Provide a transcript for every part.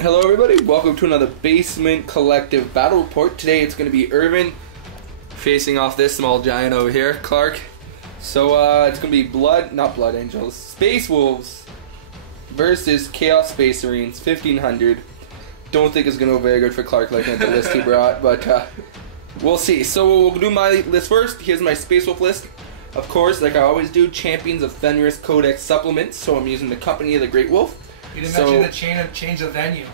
Hello everybody, welcome to another Basement Collective Battle Report. Today it's going to be Irvin facing off this small giant over here, Clark. So it's going to be not Blood Angels, Space Wolves versus Chaos Space Marines 1500. Don't think it's going to go very good for Clark looking at the list he brought, but we'll see. So we'll do my list first. Here's my Space Wolf list. Of course, like I always do, Champions of Fenris Codex supplements, so I'm using the Company of the Great Wolf. You didn't mention the change of venue.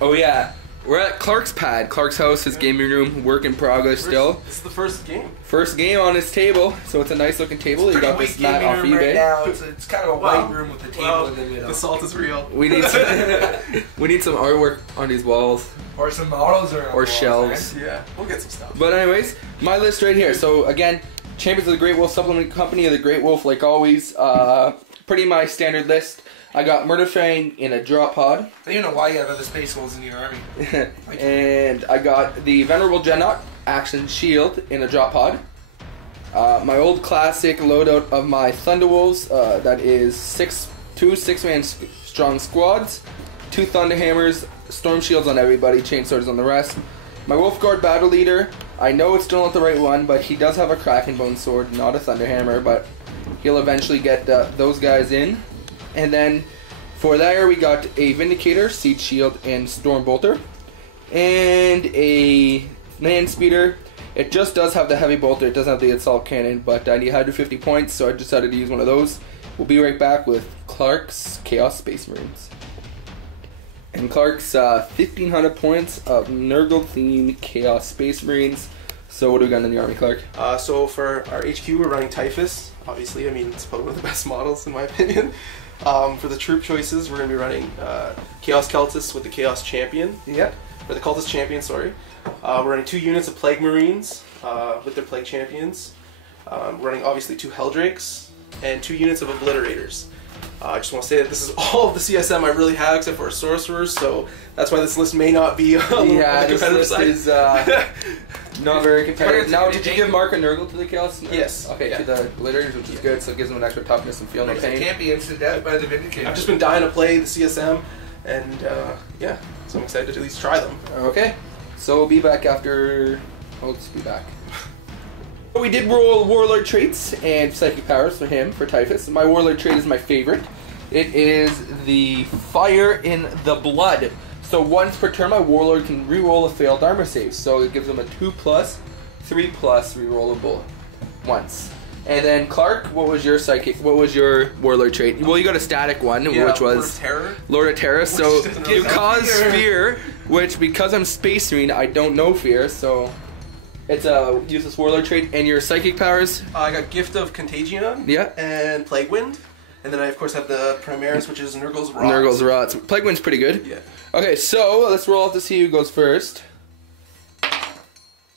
Oh yeah, we're at Clark's pad, Clark's house, his gaming room, work in progress still. This is the first game. First game on his table, so it's a nice looking table. You got this mat off eBay. Right now. It's kind of a white room with the table in the middle. The salt is real. We need some artwork on these walls. Or some models or shelves. Right? Yeah, we'll get some stuff. But anyways, my list right here. So again, Champions of the Great Wolf supplement, Company of the Great Wolf, like always. Pretty my standard list. I got Murder Fang in a drop pod. I don't even know why you have other Space Wolves in your army. And I got the Venerable Dreadnought Action Shield in a drop pod. My old classic loadout of my Thunderwolves, that is two 6-man strong squads, 2 Thunderhammers, Storm Shields on everybody, Chain Swords on the rest. My Wolfguard Battle Leader, I know it's still not the right one, but he does have a Krakenbone Sword, not a Thunderhammer, but he'll eventually get those guys in. And then for there we got a Vindicator, Siege Shield, and Storm Bolter. And a Land Speeder. It just does have the Heavy Bolter, it doesn't have the Assault Cannon, but I need 150 points, so I decided to use one of those. We'll be right back with Clark's Chaos Space Marines. And Clark's 1500 points of Nurgle themed Chaos Space Marines. So what do we got in the army, Clark? So for our HQ we're running Typhus, obviously. I mean, it's probably one of the best models in my opinion. For the troop choices, we're going to be running Chaos Cultists with the Chaos Champion. Yeah. Or the Cultist Champion, sorry. We're running 2 units of Plague Marines with their Plague Champions. We're running obviously 2 Helldrakes and 2 units of Obliterators. I just want to say that this is all of the CSM I really have except for Sorcerers, so that's why this list may not be on the competitive side. This list is not very competitive. Now, did you give Mark a Nurgle to the Chaos? Yes. Okay, to the Obliterators, which is good, so it gives them an extra toughness and feel no pain. Can't be instant death by the Vindicator. I've just been dying to play the CSM, and yeah, so I'm excited to at least try them. Okay, so we'll be back after... I'll just be back. We did roll Warlord traits and Psychic Powers for him, for Typhus. My Warlord trait is my favorite. It is the Fire in the Blood. So once per turn, my Warlord can reroll a failed armor save. So it gives him a 2+, 3+ rerollable once. And then Clark, what was your Warlord trait? Well, you got a static one, which was Lord of Terror. So you cause fear, which because I'm Space Marine, I don't know fear. So it's a useless Warlord trait. And your Psychic Powers? I got Gift of Contagion. Yeah. And Plague Wind. And then I, of course, have the Primaris, which is Nurgle's Rot. Nurgle's Rot. Plague Wind's pretty good. Yeah. Okay, so let's roll off to see who goes first.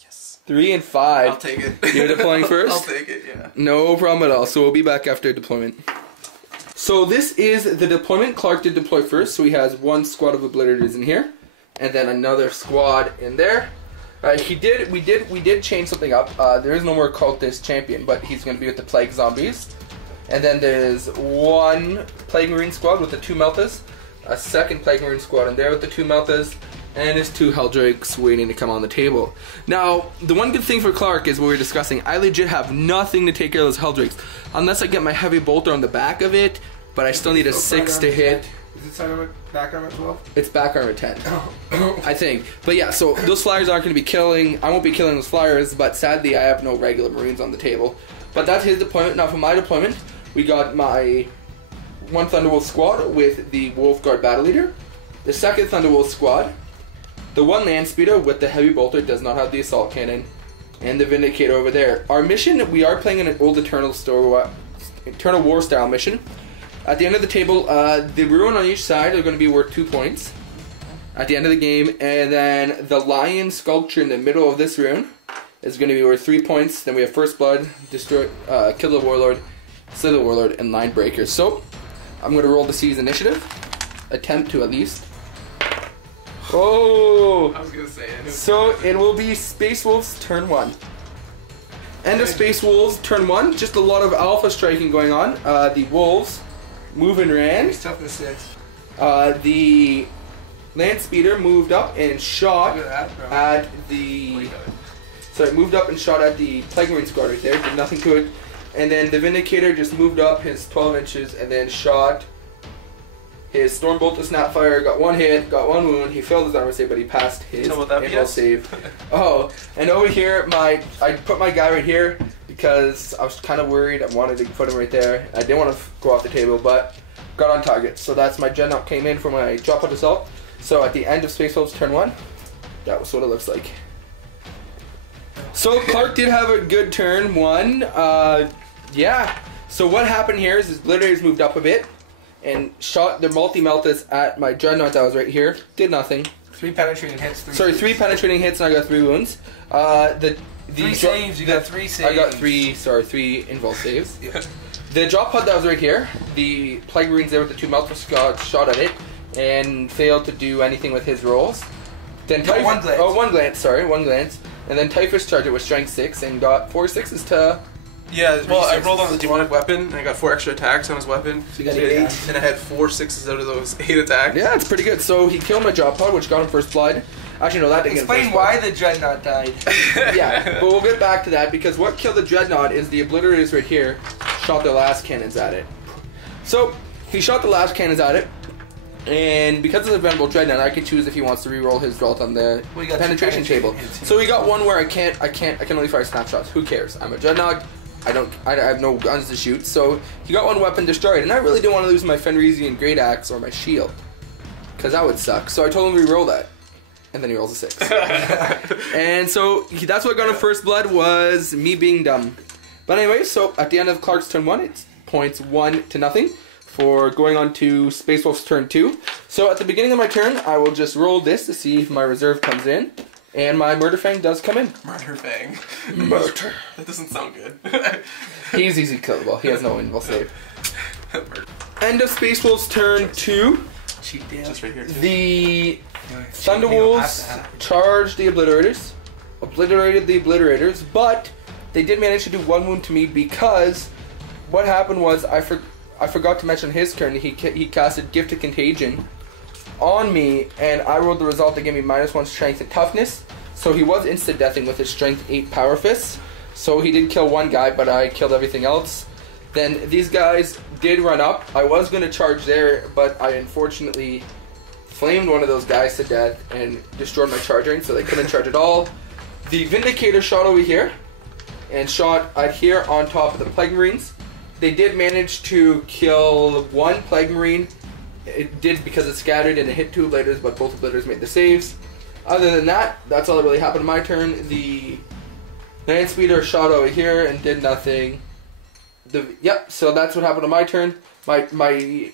Yes. 3 and 5. I'll take it. You're deploying first? I'll take it, yeah. No problem at all. So we'll be back after deployment. So this is the deployment. Clark did deploy first, so he has 1 squad of Obliterators in here. And then another squad in there. We did change something up. There is no more Cultist Champion, but he's going to be with the Plague Zombies. And then there's 1 Plague Marine squad with the 2 Meltas, a 2nd Plague Marine squad in there with the 2 Meltas, and his 2 Helldrakes waiting to come on the table. Now, the one good thing for Clark is what we were discussing. I legit have nothing to take care of those Helldrakes, unless I get my Heavy Bolter on the back of it, but I still need a 6 to hit. Is it back armor 12? It's back armor 10, I think. But yeah, so those Flyers aren't going to be killing. I won't be killing those Flyers, but sadly I have no regular Marines on the table. But that's his deployment. Now for my deployment, we got my 1 Thunderwolf squad with the Wolfguard Battle Leader, the 2nd Thunderwolf squad, the 1 Land Speeder with the Heavy Bolter, does not have the Assault Cannon, and the Vindicator over there. Our mission, we are playing in an old Eternal War style mission. At the end of the table, the ruin on each side are going to be worth 2 points at the end of the game, and then the lion sculpture in the middle of this ruin is going to be worth 3 points. Then we have First Blood, destroy, kill the Warlord, slay the Warlord, and Line Breaker. So I'm going to roll the Seize Initiative, attempt to at least. Oh! I was going to say it. So it will be Space Wolves turn 1. End of Space Wolves turn 1. Just a lot of alpha striking going on. The Wolves move and ran. Toughness 6. The Land Speeder moved up and shot Look at that, bro. at the... Sorry, moved up and shot at the Plague Marine squad right there. Did nothing to it. And then the Vindicator just moved up his 12 inches and then shot his Stormbolt to Snapfire. Got one hit, got one wound. He failed his armor save, but he passed his impulse save. Oh, and over here, I put my guy right here because I was kind of worried. I wanted to put him right there. I didn't want to go off the table, but got on target. So that's my Dreadnought came in for my drop pod assault. So at the end of Space Wolves turn 1, that was what it looks like. So Clark did have a good turn 1. Yeah. So what happened here is his Obliterators moved up a bit and shot their multi-meltas at my Dreadnought that was right here. Did nothing. 3 penetrating hits. 3 penetrating hits and I got 3 wounds. The 3 saves. You got 3 saves. I got 3 invulse saves. Yeah. The drop pod that was right here, the Plague Marines there with the 2 melta squads shot at it and failed to do anything with his rolls. Then No, one glance. Oh, one glance. And then Typhus charged it with strength 6 and got 4 6s to... Yeah, well, I rolled on the demonic weapon, and I got 4 extra attacks on his weapon. So you got So 8. and I had 4 6s out of those 8 attacks. Yeah, it's pretty good. So he killed my drop pod, which got him first blood. Actually, no, that didn't Explain get him why first the Dreadnought died. blood. Yeah, but we'll get back to that because what killed the Dreadnought is the Obliterators right here shot their last cannons at it. So he shot the last cannons at it, and because of the Venerable Dreadnought, I can choose if he wants to reroll his result on the We got penetration 2 table. hits. So we got one where I can only fire snapshots. Who cares? I'm a Dreadnought. I have no guns to shoot. So he got one weapon destroyed, and I really didn't want to lose my Fenrisian Great Axe or my shield, because that would suck. So I told him to reroll that, and then he rolls a 6. And so that's what got him first blood, was me being dumb. But anyway, so at the end of Clark's turn 1, it's points 1-0 for going on to Space Wolf's turn 2. So at the beginning of my turn, I will just roll this to see if my reserve comes in. And my Murder Fang does come in. Murder Fang. Murder. That doesn't sound good. He's easy killable. He has no invul save. End of Space Wolf's turn 2. Cheat day. Just right here, too. The Thunderwolves charged the Obliterators. Obliterated the Obliterators, but they did manage to do 1 wound to me because what happened was I forgot to mention his turn. He casted Gift of Contagion on me, and I rolled the result that gave me -1 strength and toughness. So he was insta-deathing with his strength 8 power fists. So he did kill one guy, but I killed everything else. Then these guys did run up. I was going to charge there, but I unfortunately flamed one of those guys to death and destroyed my charging, so they couldn't charge at all. The Vindicator shot over here and shot at here on top of the Plague Marines. They did manage to kill 1 Plague Marine. It did because it scattered and it hit 2 Obliterators, but both Obliterators made the saves. Other than that, that's all that really happened in my turn. The Land Speeder shot over here and did nothing. So that's what happened on my turn. My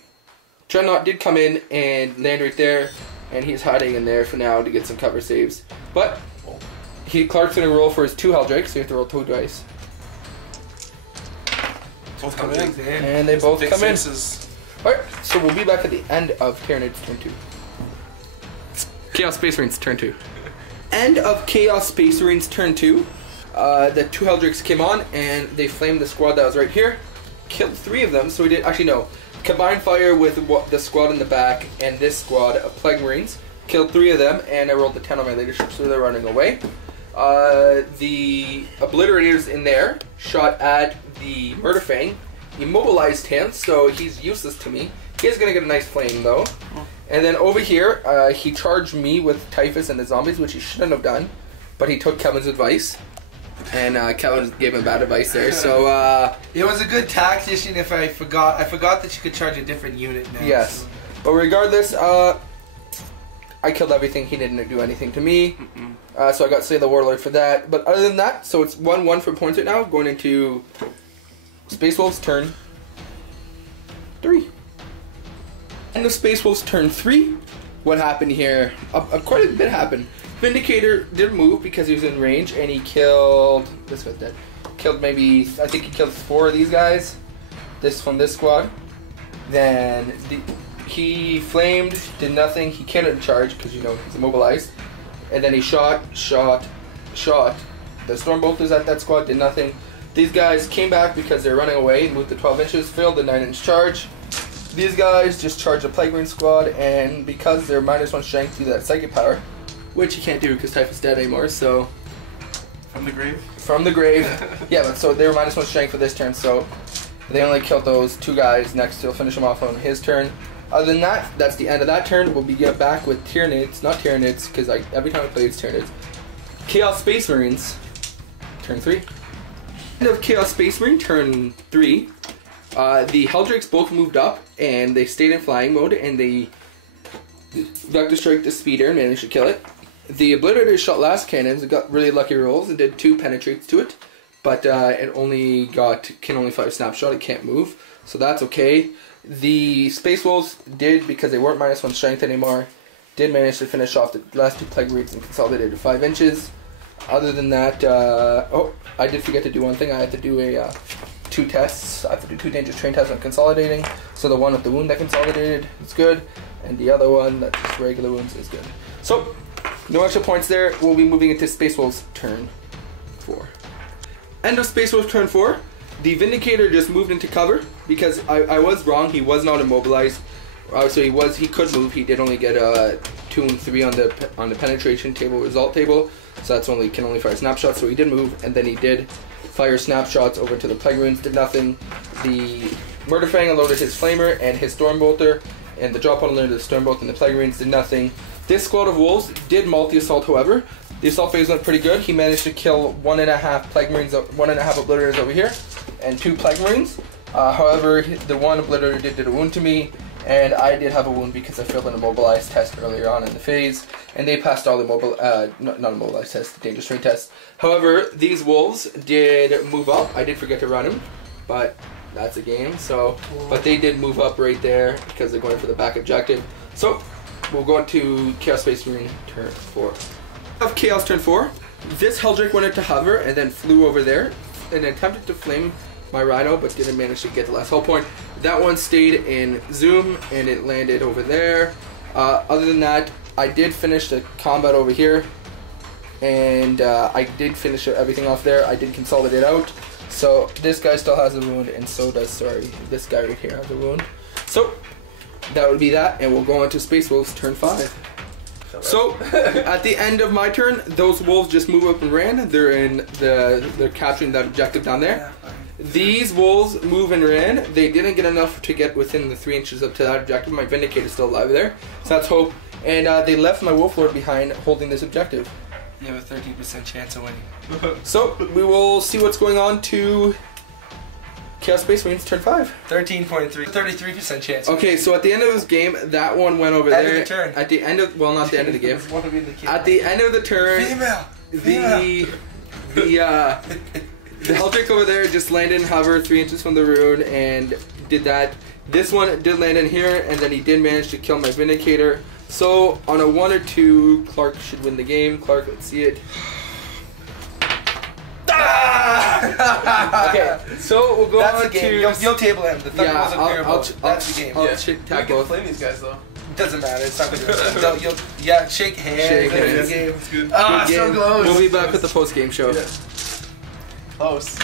Dreadnought did come in and land right there, and he's hiding in there for now to get some cover saves. But Clark's gonna roll for his 2 Helldrakes, so you have to roll 2 dice. Both come in. And they both Big come in. 6s. Alright, so we'll be back at the end of Tyranids turn 2. Chaos Space Marines turn 2. End of Chaos Space Marines turn 2. The 2 Helldrakes came on and they flamed the squad that was right here. Killed 3 of them, so we did, actually no. Combined fire with the squad in the back and this squad of Plague Marines. Killed 3 of them, and I rolled the 10 on my leadership, so they're running away. The Obliterators in there shot at the Murder Fang. Immobilized him, so he's useless to me. He is going to get a nice flame, though. And then over here, he charged me with Typhus and the zombies, which he shouldn't have done. But he took Kevin's advice. And Kevin gave him bad advice there, so... It was a good tactician if I forgot that you could charge a different unit now. Yes. So. But regardless, I killed everything. He didn't do anything to me. So I got Slay the Warlord for that. But other than that, so it's 1-1 for points right now, going into Space Wolves turn 3. End of Space Wolves turn 3. What happened here? Quite a bit happened. Vindicator did move because he was in range, and he killed... This guy's dead. Killed maybe... I think he killed 4 of these guys. This from this squad. Then he flamed, did nothing. He couldn't charge because, you know, he's immobilized. And then he shot. The Stormbolters at that squad did nothing. These guys came back because they're running away, moved to 12 inches, failed the 9-inch charge. these guys just charge the Plague Marine squad, and because they're -1 strength to that psychic power, which you can't do because Typhus dead anymore, so... From the grave? From the grave. Yeah, but so they were -1 strength for this turn, so they only killed those 2 guys next to finish him off on his turn. Other than that, that's the end of that turn. We'll be get back with Tyranids, not Tyranids, because every time I play it's Tyranids. Chaos Space Marines, turn 3. End of Chaos Space Marine, turn 3. The Helldrakes both moved up, and they stayed in flying mode, and they Vector Strike the Speeder and managed to kill it. The Obliterator shot last cannons and got really lucky rolls and did 2 penetrates to it, but it can only fire snapshot, it can't move, so that's okay. The Space Wolves did, because they weren't -1 strength anymore, did manage to finish off the last 2 Plague Marines and consolidated to 5 inches. Other than that, oh, I did forget to do one thing. I had to do 2 tests. I have to do 2 dangerous train tests on consolidating. So the one with the wound that consolidated is good, and the other one that's just regular wounds is good. So, no extra points there. We'll be moving into Space Wolves turn 4. End of Space Wolves turn 4. The Vindicator just moved into cover because I was wrong. He was not immobilized. So he could move. He did only get 2 and 3 on the penetration table, result table. So that's can only fire snapshots. So he did move, and then he did fire snapshots over to the Plague Marines. Did nothing. The Murderfang unloaded his Flamer and his Stormbolter, and the drop unloaded the Stormbolt and the Plague Marines. Did nothing. This squad of wolves did multi-assault, however. The assault phase went pretty good. He managed to kill 1.5 Plague Marines, 1.5 Obliterators over here, and 2 Plague Marines. However, the 1 Obliterator did a wound to me, and I did have a wound because I failed an immobilized test earlier on in the phase, and they passed all the not immobilized tests, the dangerous train tests. However, these wolves did move up. I did forget to run them, but that's a game. So, but they did move up right there because they're going for the back objective. So, we'll go into Chaos Space Marine turn 4. Of Chaos turn 4, this Helldrake went into hover and then flew over there and attempted to flame my Rhino, but didn't manage to get the last hull point. That one stayed in zoom and it landed over there. Other than that, I did finish the combat over here, and I did finish everything off there. I did consolidate out. So this guy still has a wound, and so does, this guy right here has a wound. So that would be that, and we'll go on to Space Wolves turn 5. So at the end of my turn, those wolves just move up and ran. They're capturing that objective down there. These wolves move and ran. They didn't get enough to get within the 3 inches up to that objective. My Vindicator is still alive there, so that's hope. And they left my Wolf Lord behind holding this objective. You have a 13% chance of winning. So we will see what's going on to Chaos Space Marines turn 5. 13.3. 33% chance. Okay, so at the end of this game, that one went over there. End of the turn. At the end of, well, not the end of the game. At the end of the turn, the Helldrake over there just landed in hover 3 inches from the rune and did that. This one did land in here, and then he did manage to kill my Vindicator. So on a 1 or 2, Clark should win the game. Clark, let's see it. Okay, so we'll go That's on the game. to... You'll table him. The Thunderbolts are clearable. That's the game. I'll We tag can both. flame these guys though. Doesn't matter. It's not gonna be yeah, shake hands. Shake hands. Game. That's good. Ah, Good so game. close. We'll be back with the post-game show. Yeah. Close.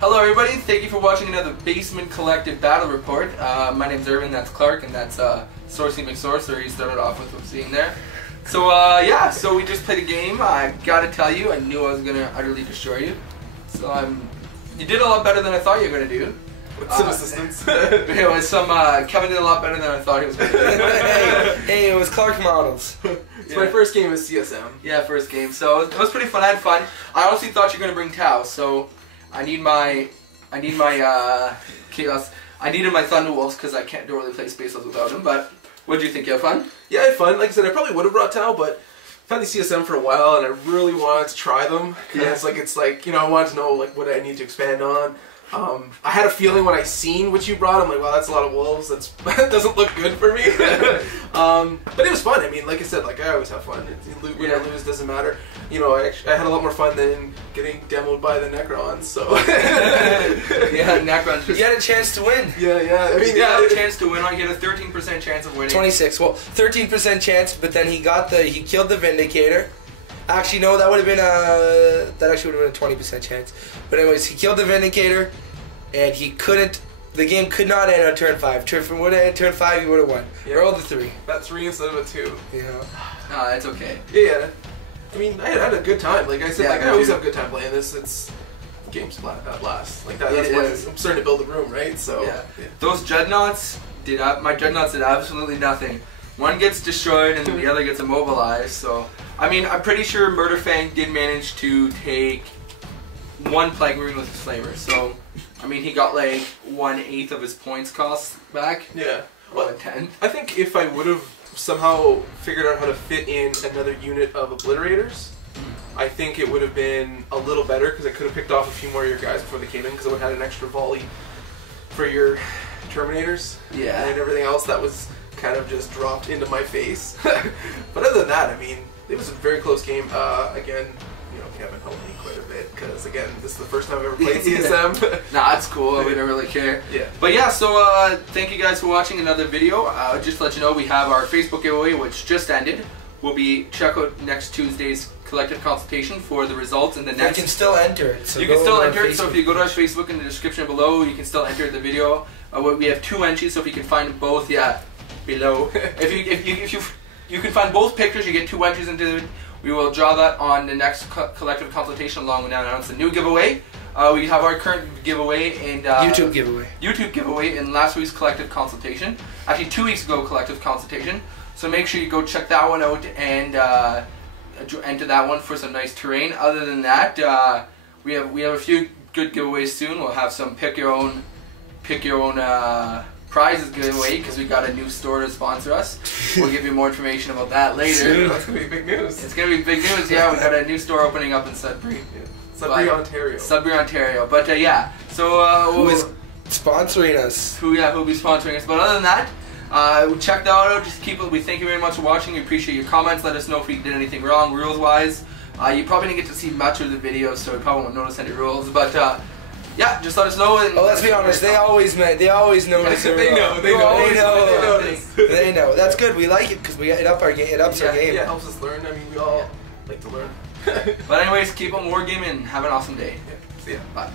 Hello everybody, thank you for watching another Basement Collective Battle Report. My name's Irvin, that's Clark, and that's Sourcey McSourcer. He started off with what's seeing there. So yeah, so we just played a game. I gotta tell you, I knew I was gonna utterly destroy you. So you did a lot better than I thought you were gonna do. With some assistance. It was Kevin did a lot better than I thought he was gonna do. hey, it was Clark Models. It's my first game as CSM. Yeah, first game. So it was pretty fun. I had fun. I honestly thought you were gonna bring Tau, so I need my Chaos. I needed my Thunderwolves because I can't really play Space Wolves without them. But what did you think? You had fun? Yeah, I had fun. Like I said, I probably would have brought Tau, but I've had the CSM for a while, and I really wanted to try them. Yeah. It's like I wanted to know like what I need to expand on. I had a feeling when I seen what you brought, I'm like, wow, that's a lot of wolves. That doesn't look good for me. But it was fun. I mean, like I said, like I always have fun. Win or lose doesn't matter. You know, I had a lot more fun than getting demoed by the Necrons. So Yeah, Necrons. You had a chance to win. yeah. I mean, You had a chance to win. I get a 13% chance of winning. 26. Well, 13% chance, but then he killed the Vindicator. Actually, no, that would have been that actually would have been a 20% chance. But anyways, he killed the Vindicator, and he couldn't The game could not end on turn 5. If it would have ended turn 5, you would have won. Yeah. Roll the 3. That 3 instead of a 2. You know. Nah, it's okay. Yeah. I mean, I had a good time. Like I said, Yeah, like I always have a good time playing this. It's games last. Like that. That's why I'm starting to build the room, right? So Yeah. Those dreadnoughts my dreadnoughts did absolutely nothing. One gets destroyed and the other gets immobilized. So I mean, I'm pretty sure Murderfang did manage to take 1 Plague Marine with his flavor. So I mean, he got like 1/8 of his points cost back. Yeah. Well, 1/10. I think if I would have somehow figured out how to fit in another unit of obliterators, I think it would have been a little better because I could have picked off a few more of your guys before they came in because I would have had an extra volley for your Terminators. Yeah. And everything else that was kind of just dropped into my face. But other than that, I mean, it was a very close game. Again, you know, Kevin helped me quite a bit because, again, this is the first time I've ever played CSM. Nah, it's cool. We don't really care. Yeah. But yeah, so thank you guys for watching another video. Just to let you know, we have our Facebook giveaway, which just ended. We'll be check out next Tuesday's collective consultation for the results in the next. You can still enter it. So you can still enter it. So if you go to our Facebook in the description below, you can still enter the video. We have 2 entries, so if you can find both, yeah, below. if you can find both pictures, you get 2 entries into it. We will draw that on the next collective consultation along with announce the new giveaway. We have our current giveaway and YouTube giveaway. YouTube giveaway in last week's collective consultation. Actually, 2 weeks ago collective consultation. So make sure you go check that one out and enter that one for some nice terrain. Other than that, we have a few good giveaways soon. We'll have some pick your own prizes giveaway because we got a new store to sponsor us. We'll give you more information about that later. That's gonna be big news. It's gonna be big news. Yeah, we got a new store opening up in Sudbury. Yeah. Sudbury, Ontario. Sudbury, Ontario. But yeah, so who is sponsoring us? Who'll be sponsoring us? But other than that, check that out. Just keep it. We thank you very much for watching. We appreciate your comments. Let us know if we did anything wrong rules wise. You probably didn't get to see much of the video, so you probably won't notice any rules. But yeah, just let us know. And let's be honest. They always notice. They know. They know. That's good. We like it because it ups our game. Yeah, it helps us learn. I mean, we all like to learn. But anyways, keep on wargaming and have an awesome day. Yeah. See ya. Bye.